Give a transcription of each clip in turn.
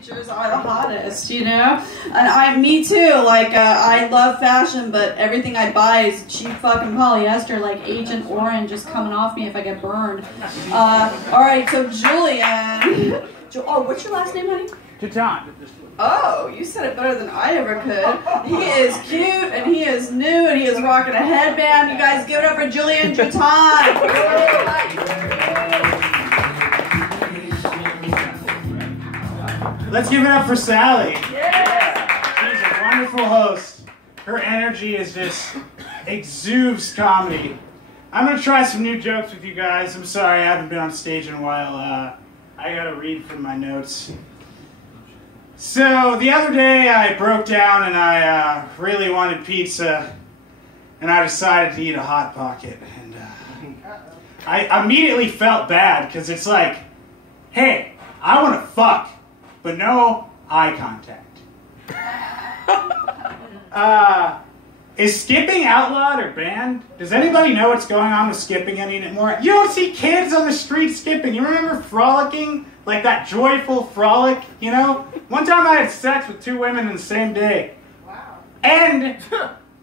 teachers are the hottest, you know? And me too, like, I love fashion, but everything I buy is cheap fucking polyester, like Agent Orange is coming off me if I get burned. Alright, so Julian. Oh, what's your last name, honey? Jutan. Oh, you said it better than I ever could. He is cute, and he is new, and he is rocking a headband. You guys give it up for Julian Jutan. Let's give it up for Sally. Yeah. She's a wonderful host. Her energy is just exudes comedy. I'm going to try some new jokes with you guys. I'm sorry, I haven't been on stage in a while. I got to read from my notes. So, the other day I broke down and I really wanted pizza, and I decided to eat a Hot Pocket. And I immediately felt bad, because it's like, hey, I want to fuck, but no eye contact. Is skipping outlawed or banned? Does anybody know what's going on with skipping anymore? You don't see kids on the street skipping. You remember frolicking? Like that joyful frolic, you know? One time I had sex with 2 women in the same day. Wow. And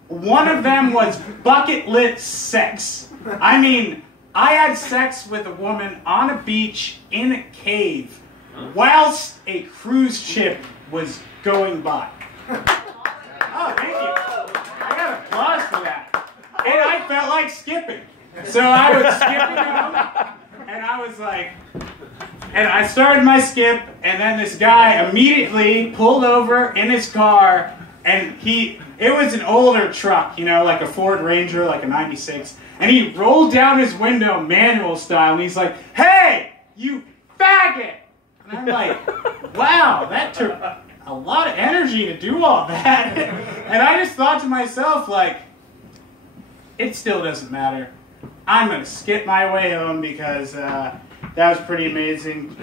one of them was bucket lit sex. I mean, I had sex with a woman on a beach in a cave whilst a cruise ship was going by. Oh, thank you. I got applause for that. And I felt like skipping. So I was skipping home, and I was like, and I started my skip, and then this guy immediately pulled over in his car, and it was an older truck, you know, like a Ford Ranger, like a 96, and he rolled down his window manual style, and he's like, hey, you faggot! And I'm like, wow, that took a lot of energy to do all that. And I just thought to myself, like, it still doesn't matter. I'm going to skip my way home because that was pretty amazing.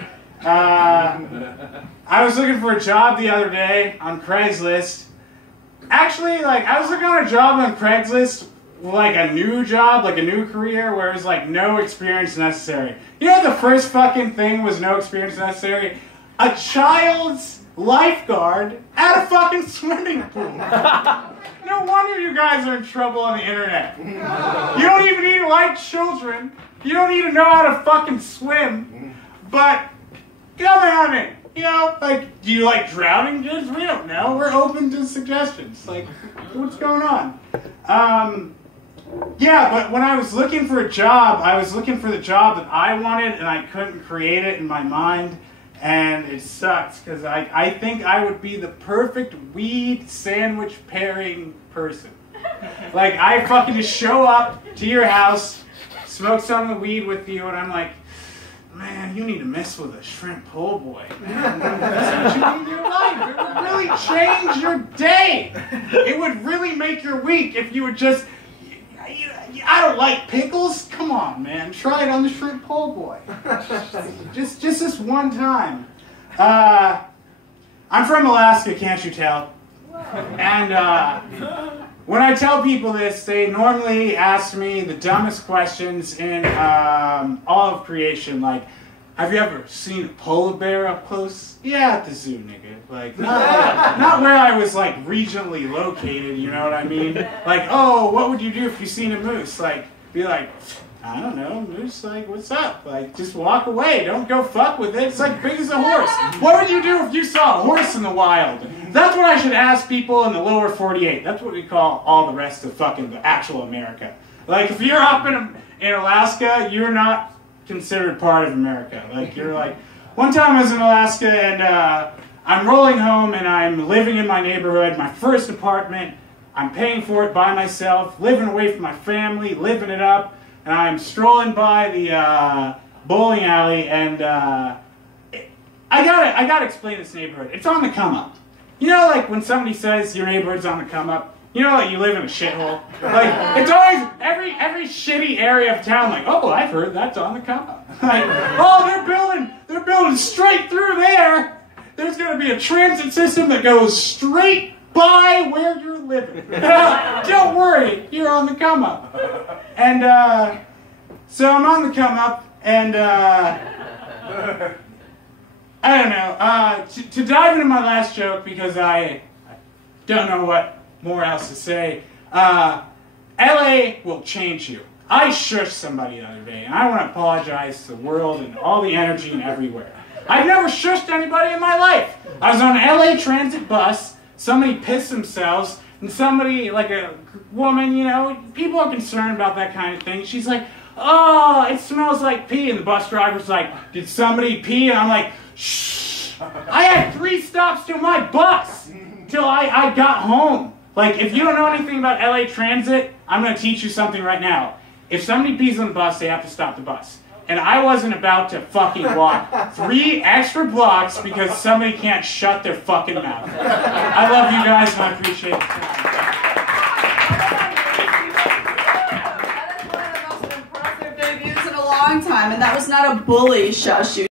I was looking for a job the other day on Craigslist. Actually, like, I was looking at a job on Craigslist, like a new job, like a new career, where it was like no experience necessary. You know, the first fucking thing was no experience necessary? A child's lifeguard at a fucking swimming pool. No wonder you guys are in trouble on the internet. You don't even need to like children. You don't need to know how to fucking swim. But come on in. You know, like, do you like drowning kids? We don't know. We're open to suggestions. Like, what's going on? Yeah, but when I was looking for a job, I was looking for the job that I wanted, and I couldn't create it in my mind. And it sucks, because I think I would be the perfect weed sandwich pairing person. Like, I fucking just show up to your house, smoke some of the weed with you, and I'm like, man, you need to mess with a shrimp po' boy, man. That's what you need in your life. It would really change your day. It would really make your week if you would just, I don't like pickles. Come on, man. Try it on the shrimp po' boy. Just this one time. I'm from Alaska, can't you tell? And when I tell people this, they normally ask me the dumbest questions in all of creation, like, have you ever seen a polar bear up close? Yeah, at the zoo, nigga. Like, not where I was, like, regionally located, you know what I mean? Like, oh, what would you do if you seen a moose? Like, be like, I don't know, moose, like, what's up? Like, just walk away. Don't go fuck with it. It's like big as a horse. What would you do if you saw a horse in the wild? That's what I should ask people in the lower 48. That's what we call all the rest of fucking the actual America. Like, if you're up in Alaska, you're not considered part of America. Like, you're like, one time I was in Alaska, and I'm rolling home, and I'm living in my neighborhood, my first apartment. I'm paying for it by myself, living away from my family, living it up, and I'm strolling by the bowling alley, and I gotta explain this neighborhood. It's on the come up. You know, like when somebody says your neighborhood's on the come up, you know, like you live in a shithole. Like, it's always every shitty area of town. Like, oh, I've heard that's on the come up. Like, oh, they're building straight through there. There's gonna be a transit system that goes straight by where you're living. Don't worry, you're on the come up. And so I'm on the come up, and I I don't know. To dive into my last joke, because I don't know what more else to say. LA will change you. I shushed somebody the other day, and I want to apologize to the world and all the energy and everywhere. I've never shushed anybody in my life. I was on an LA transit bus, somebody pissed themselves, and somebody, like a woman, you know, people are concerned about that kind of thing. She's like, oh, it smells like pee, and the bus driver's like, did somebody pee? And I'm like, shh. I had 3 stops to my bus till I got home. Like, if you don't know anything about LA Transit, I'm going to teach you something right now. If somebody pees on the bus, they have to stop the bus. And I wasn't about to fucking walk 3 extra blocks because somebody can't shut their fucking mouth. I love you guys and I appreciate it. That is one of the most impressive debuts in a long time, and that was not a bully shush you.